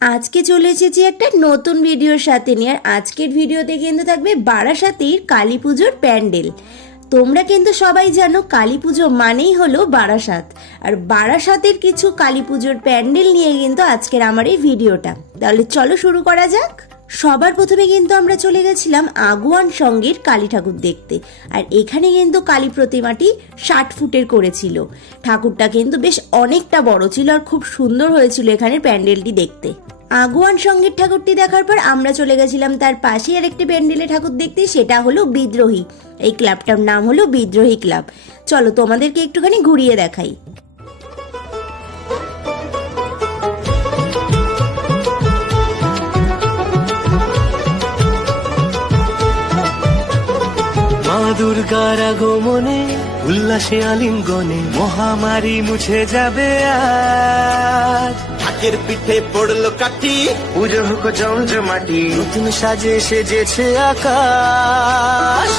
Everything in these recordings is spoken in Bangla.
আজকে চলে এসেছি একটা নতুন ভিডিওর সাথে নিয়ে। আর আজকের ভিডিওতে কিন্তু থাকবে বারাসাতের কালী পুজোর প্যান্ডেল। তোমরা কিন্তু সবাই জানো কালী পুজো মানেই হলো বারাসাত, আর বারাসাতের কিছু কালী পুজোর প্যান্ডেল নিয়ে কিন্তু আজকের আমার এই ভিডিওটা। তাহলে চলো শুরু করা যাক। সবার প্রথমে কিন্তু আমরা চলে গেছিলাম আগুয়ান সঙ্গের কালী ঠাকুর দেখতে। আর এখানে কিন্তু কালী প্রতিমাটি 60 ফুটের করেছিল। ঠাকুরটা কিন্তু বেশ অনেকটা বড় ছিল আর খুব সুন্দর হয়েছিল এখানে প্যান্ডেলটি দেখতে। আগুয়ান সঙ্গের ঠাকুরটি দেখার পর আমরা চলে গেছিলাম তার পাশেই আরেকটি প্যান্ডেলে ঠাকুর দেখতে, সেটা হলো বিদ্রোহী। এই ক্লাবটার নাম হলো বিদ্রোহী ক্লাব। চলো তোমাদেরকে একটুখানি ঘুরিয়ে দেখাই। মা দুর্গার আগমনে উল্লাসে আলিঙ্গনে মহামারী মুছে যাবে আজ। ঢাকের পিঠে পড়লো কাঠি, পুজো হোক জমজমাটি, নতুন সাজে সেজেছে আকাশ।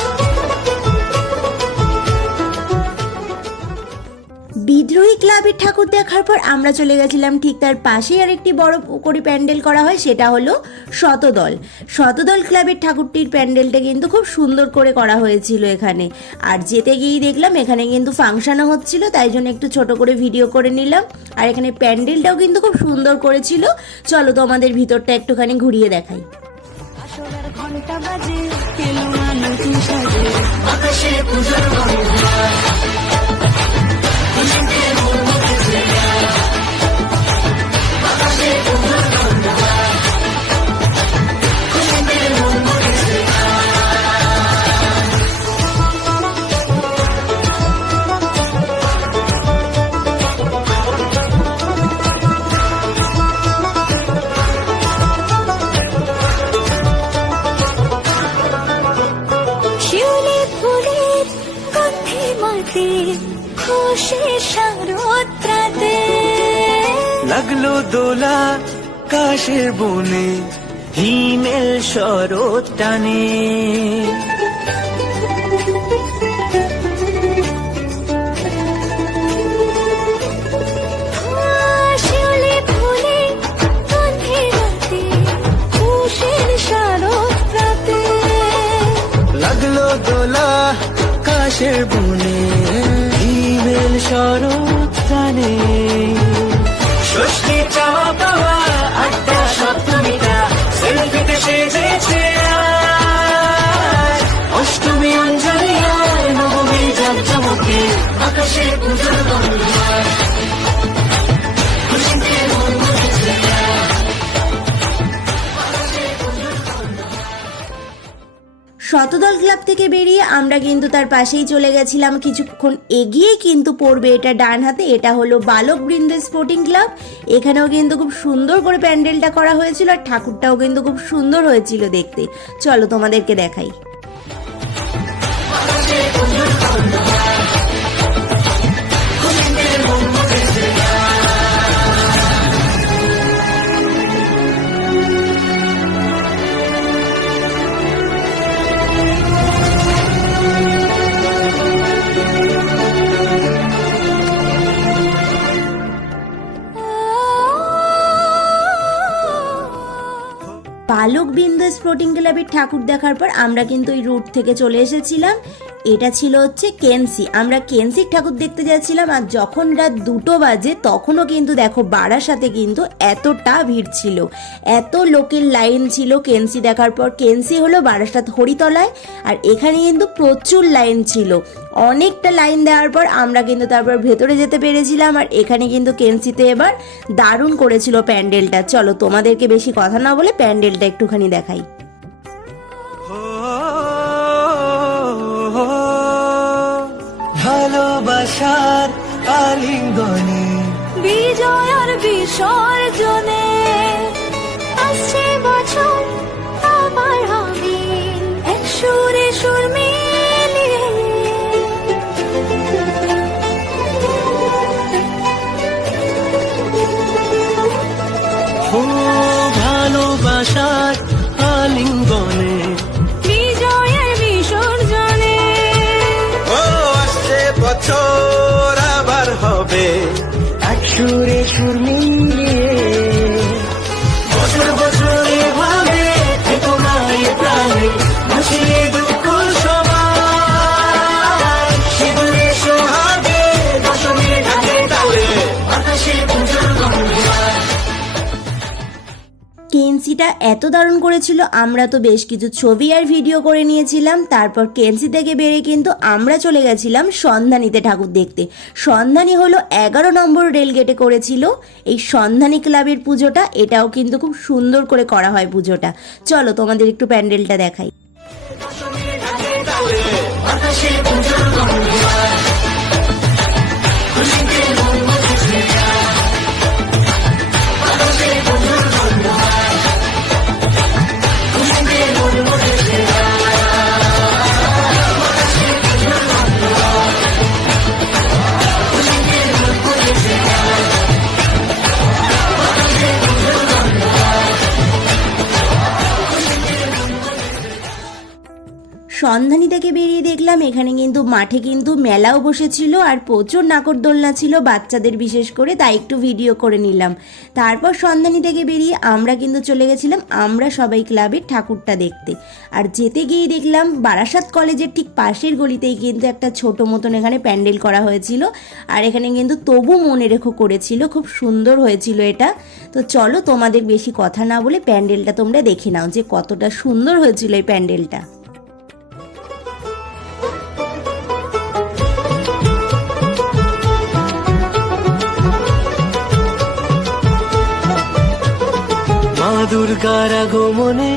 বিদ্রোহী ক্লাবের ঠাকুর দেখার পর আমরা চলে গেছিলাম ঠিক তার পাশেই আরেকটি বড় করে প্যান্ডেল করা হয়, সেটা হলো শতদল। শতদল ক্লাবের ঠাকুরটির প্যান্ডেলটা কিন্তু খুব সুন্দর করে করা হয়েছিল এখানে। আর যেতে গিয়েই দেখলাম এখানে কিন্তু ফাংশনও হচ্ছিল, তাই জন্য একটু ছোট করে ভিডিও করে নিলাম। আর এখানে প্যান্ডেলটাও কিন্তু খুব সুন্দর করেছিল। চলো তোমাদের ভিতরটা একটুখানি ঘুরিয়ে দেখাই। লাগলো দোলা কাশের বনে, হিমেল শরৎ টানে। লাগলো দোলা কাশের বনে, হিমেল শরৎ টানে। ষষ্ঠী চাওয়া পাওয়া আড্ডা সপ্তমীটা সেলফিতে সেজেছে আজ। অষ্টমী অঞ্জলি আর নবমী জাঁকজমকে আকাশে পুজোর বন্দনা। শতদল ক্লাব থেকে বেরিয়ে আমরা কিন্তু তার পাশেই চলে গেছিলাম। কিছুক্ষণ এগিয়ে কিন্তু পড়বে এটা ডান হাতে, এটা হলো বালক বৃন্দ স্পোর্টিং ক্লাব। এখানেও কিন্তু খুব সুন্দর করে প্যান্ডেলটা করা হয়েছিল আর ঠাকুরটাও কিন্তু খুব সুন্দর হয়েছিল দেখতে। চলো তোমাদেরকে দেখাই। বালক বিন্দু স্পোর্টিং ক্লাবের ঠাকুর দেখার পর আমরা কিন্তু এই রুট থেকে চলে এসেছিলাম। এটা ছিল হচ্ছে কেএনসি। আমরা কেএনসির ঠাকুর দেখতে যাচ্ছিলাম। আর যখন রাত 2টো বাজে তখনও কিন্তু দেখো বারাসাতে কিন্তু এতটা ভিড় ছিল, এত লোকের লাইন ছিল কেএনসি দেখার পর। কেএনসি হলো বারাসাত হরিতলায়, আর এখানে কিন্তু প্রচুর লাইন ছিল। অনেকটা লাইন দেওয়ার পর আমরা কিন্তু তারপর ভেতরে যেতে পেরেছিলাম। আর এখানে কিন্তু কেএনসিতে এবার দারুণ করেছিল প্যান্ডেলটা। চলো তোমাদেরকে বেশি কথা না বলে প্যান্ডেলটা একটুখানি দেখাই। ভালোবাসার আলিঙ্গনে বিজয় আর বিসর্জনে আসছে বছর আবার হবে এক সুরে সুর মিলিয়ে। ভালোবাসার আলিঙ্গনে বিজয় আর বিসর্জনে ও আসছে বছর আবার হবে এক সুরে সুর মিলিয়ে। কেনসিটা এত দারুণ করেছিল, আমরা তো বেশ কিছু ছবি আর ভিডিও করে নিয়েছিলাম। তারপর কেনসি থেকে বেরিয়ে কিন্তু আমরা চলে গেছিলাম সন্ধানীতে ঠাকুর দেখতে। সন্ধানী হলো 11 নম্বর রেলগেটে করেছিল এই সন্ধানী ক্লাবের পুজোটা। এটাও কিন্তু খুব সুন্দর করে করা হয় পুজোটা। চলো তোমাদের একটু প্যান্ডেলটা দেখাই। সন্ধানী থেকে বেরিয়ে দেখলাম এখানে কিন্তু মাঠে কিন্তু মেলাও বসেছিল আর প্রচুর নাগরদোলনা ছিল বাচ্চাদের বিশেষ করে, তাই একটু ভিডিও করে নিলাম। তারপর সন্ধানী থেকে বেরিয়ে আমরা কিন্তু চলে গেছিলাম আমরা সবাই ক্লাবের ঠাকুরটা দেখতে। আর যেতে গিয়ে দেখলাম বারাসাত কলেজের ঠিক পাশের গলিতেই কিন্তু একটা ছোট মতন এখানে প্যান্ডেল করা হয়েছিল। আর এখানে কিন্তু তবু মনে রেখো করেছিল, খুব সুন্দর হয়েছিল এটা। তো চলো তোমাদের বেশি কথা না বলে প্যান্ডেলটা তোমরা দেখে নাও যে কতটা সুন্দর হয়েছিল এই প্যান্ডেলটা। দুর্গার আগমনে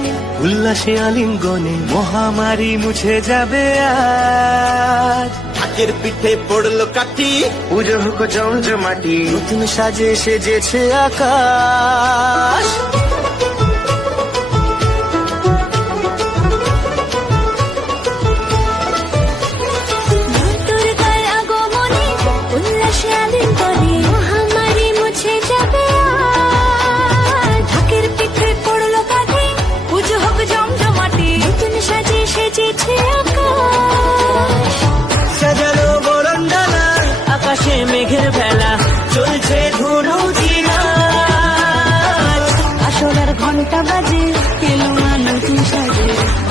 উল্লাসে আলিঙ্গনে মহামারী মুছে যাবে আজ। ঢাকের পিঠে পড়লো কাঠি, পুজো হোক জমজমাটি, নতুন সাজে সেজেছে আকাশ। দুর্গার আগমনে উল্লাসে আলিঙ্গনে মহামারী মুছে যাবে আজ। ঢাকের পিঠে পড়লো কাঠি, পুজো হোক জমজমাটি, নতুন সাজে সেজেছে আকাশ। সাজানো বরণডালা, আকাশে মেঘের ভেলা, চলছে ধনুজি নাচ। আসলার ঘন্টা বাজে, এলো না নতুন সাজে,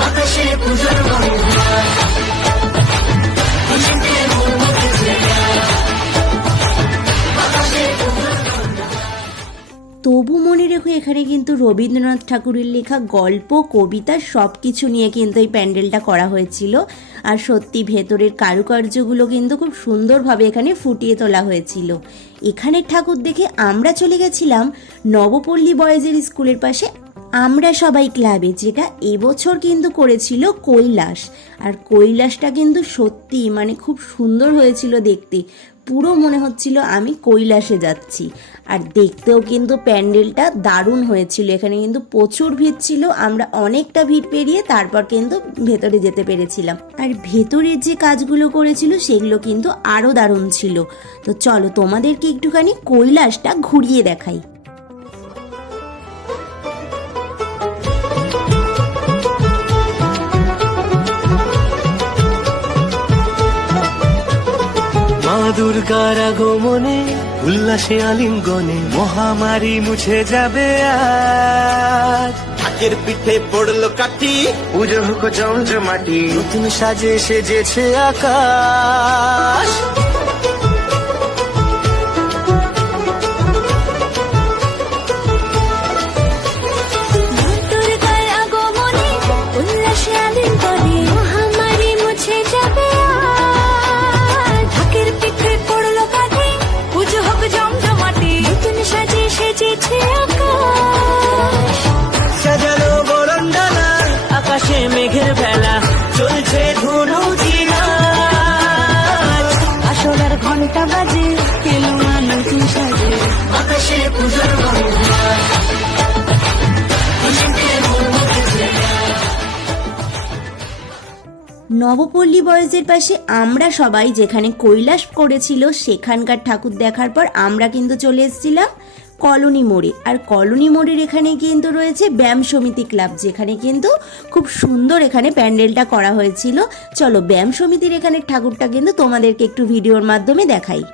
আকাশে পুজোর মহিমা। তবু মনে রেখো এখানে কিন্তু রবীন্দ্রনাথ ঠাকুরের লেখা গল্প কবিতা সব কিছু নিয়ে কিন্তু এই প্যান্ডেলটা করা হয়েছিল। আর সত্যি ভেতরের কারুকার্যগুলো কিন্তু খুব সুন্দরভাবে এখানে ফুটিয়ে তোলা হয়েছিল। এখানের ঠাকুর দেখে আমরা চলে গেছিলাম নবপল্লী বয়েজের স্কুলের পাশে আমরা সবাই ক্লাবে, যেটা এবছর কিন্তু করেছিল কৈলাস। আর কৈলাসটা কিন্তু সত্যি মানে খুব সুন্দর হয়েছিল দেখতে, পুরো মনে হচ্ছিল আমি কৈলাসে যাচ্ছি। আর দেখতেও কিন্তু প্যান্ডেলটা দারুণ হয়েছিল। এখানে কিন্তু প্রচুর ভিড় ছিল, আমরা অনেকটা ভিড় পেরিয়ে তারপর কিন্তু ভেতরে যেতে পেরেছিলাম। আর ভেতরের যে কাজগুলো করেছিল সেগুলো কিন্তু আরও দারুণ ছিল। তো চলো তোমাদেরকে একটুখানি কৈলাসটা ঘুরিয়ে দেখাই। মা দুর্গার আগমনে উল্লাসে আলিঙ্গনে মহামারী মুছে যাবে আজ। ঢাকের পিঠে পড়লো কাঠি, পুজো হোক জমজমাটি, নতুন সাজে সেজেছে আকাশ। দুর্গার আগমনে উল্লাসে আলিঙ্গনে মহামারী মুছে যাবে আজ। ঢাকের পিঠে পড়লো কাঠি, পুজো হোক জমজমাটি, নতুন সাজে সেজেছে আকাশ। সাজানো বরণডালা, আকাশে মেঘের ভেলা, চলছে ধনুজি নাচ। আসলার ঘন্টা বাজে, এলো না নতুন সাজে, আকাশে পুজোর মহিমা। নবপল্লী বয়েজের পাশে আমরা সবাই যেখানে কৈলাস করেছিল সেখানকার ঠাকুর দেখার পর আমরা কিন্তু চলে এসেছিলাম কলোনি মোড়ে। আর কলোনি মোড়ের এখানে কিন্তু রয়েছে ব্যায়াম সমিতি ক্লাব, যেখানে কিন্তু খুব সুন্দর এখানে প্যান্ডেলটা করা হয়েছিল। চলো ব্যায়াম সমিতির এখানে ঠাকুরটা কিন্তু তোমাদেরকে একটু ভিডিওর মাধ্যমে দেখাই।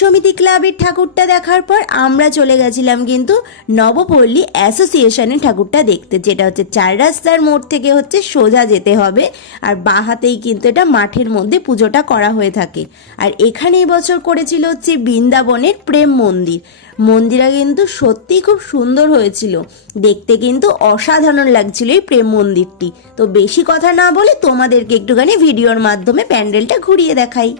সমিতি ক্লাবের ঠাকুরটা দেখার পর আমরা চলে গেছিলাম কিন্তু নবপল্লী অ্যাসোসিয়েশনের ঠাকুরটা দেখতে, যেটা হচ্ছে 4 রাস্তার মোড় থেকে হচ্ছে সোজা যেতে হবে। আর বাঁ হাতেই কিন্তু এটা মাঠের মধ্যে পুজোটা করা হয়ে থাকে। আর এখানে এবছর করেছিল হচ্ছে বৃন্দাবনের প্রেম মন্দির। মন্দিরটা কিন্তু সত্যিই খুব সুন্দর হয়েছিল, দেখতে কিন্তু অসাধারণ লাগছিল এই প্রেম মন্দিরটি। তো বেশি কথা না বলে তোমাদেরকে একটুখানি ভিডিওর মাধ্যমে প্যান্ডেলটা ঘুরিয়ে দেখাই।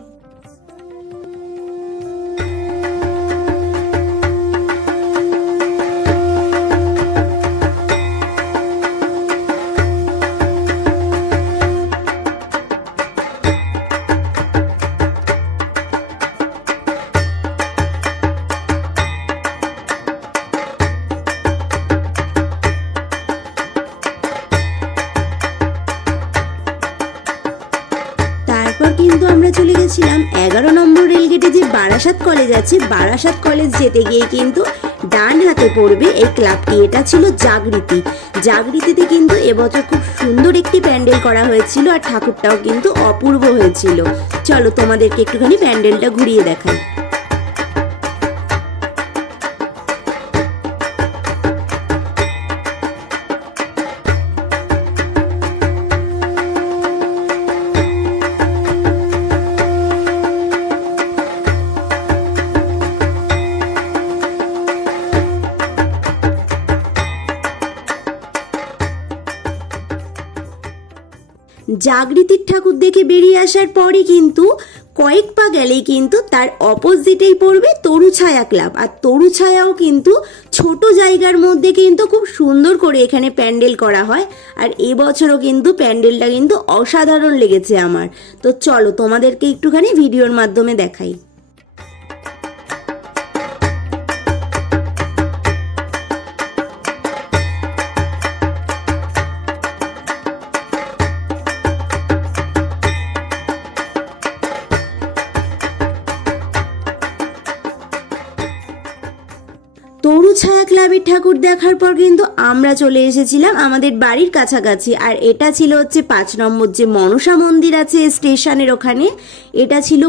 তারপর কিন্তু আমরা চলে গেছিলাম 11 নম্বর রেলগেটে যে বারাসাত কলেজ আছে, বারাসাত কলেজ যেতে গিয়ে কিন্তু ডান হাতে পড়বে এই ক্লাবটি। এটা ছিল জাগৃতি। জাগৃতিতে কিন্তু এবছর খুব সুন্দর একটি প্যান্ডেল করা হয়েছিল, আর ঠাকুরটাও কিন্তু অপূর্ব হয়েছিল। চলো তোমাদেরকে একটুখানি প্যান্ডেলটা ঘুরিয়ে দেখাই। জাগৃতির ঠাকুর দেখে বেরিয়ে আসার পরই কিন্তু কয়েক পা গেলেই কিন্তু তার অপোজিটেই পড়বে তরুছায়া ক্লাব। আর তরুছায়াও কিন্তু ছোট জায়গার মধ্যে কিন্তু খুব সুন্দর করে এখানে প্যান্ডেল করা হয়। আর এবছরও কিন্তু প্যান্ডেলটা কিন্তু অসাধারণ লেগেছে আমার। তো চলো তোমাদেরকে একটুখানি ভিডিওর মাধ্যমে দেখাই। তরুছায়া ক্লাবের ঠাকুর দেখার পর কিন্তু আমরা চলে এসেছিলাম আমাদের বাড়ির কাছাকাছি। আর এটা ছিল হচ্ছে 5 নম্বর যে মনসা মন্দির আছে স্টেশনের ওখানে, এটা ছিল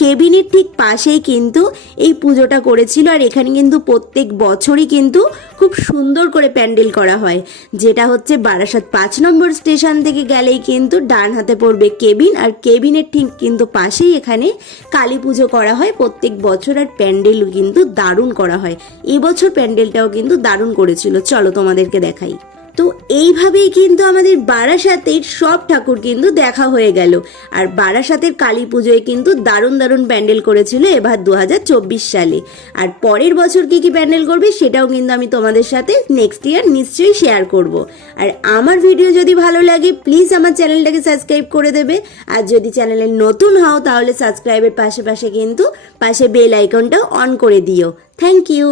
কেবিনের ঠিক পাশেই কিন্তু এই পুজোটা করেছিল। আর এখানে কিন্তু প্রত্যেক বছরই কিন্তু খুব সুন্দর করে প্যান্ডেল করা হয়, যেটা হচ্ছে বারাসাত 5 নম্বর স্টেশন থেকে গেলেই কিন্তু ডান হাতে পড়বে কেবিন। আর কেবিনের ঠিক কিন্তু পাশেই এখানে কালী পুজো করা হয় প্রত্যেক বছর। আর প্যান্ডেলও কিন্তু দারুণ করা হয়। এবছর প্যান্ডেলটাও কিন্তু দারুণ করেছিল, চলো তোমাদেরকে দেখাই। তো এইভাবেই কিন্তু আমাদের বারাসাতের সব ঠাকুর কিন্তু দেখা হয়ে গেল। আর বারাসাতের কালী পুজোয় কিন্তু দারুণ দারুণ প্যান্ডেল করেছিল এবার 2024 সালে। আর পরের বছর কি কি প্যান্ডেল করবে সেটাও কিন্তু আমি তোমাদের সাথে নেক্সট ইয়ার নিশ্চয়ই শেয়ার করব। আর আমার ভিডিও যদি ভালো লাগে প্লিজ আমার চ্যানেলটাকে সাবস্ক্রাইব করে দেবে। আর যদি চ্যানেলে নতুন হও তাহলে সাবস্ক্রাইবের পাশে কিন্তু পাশে বেল আইকনটাও অন করে দিও। Thank you.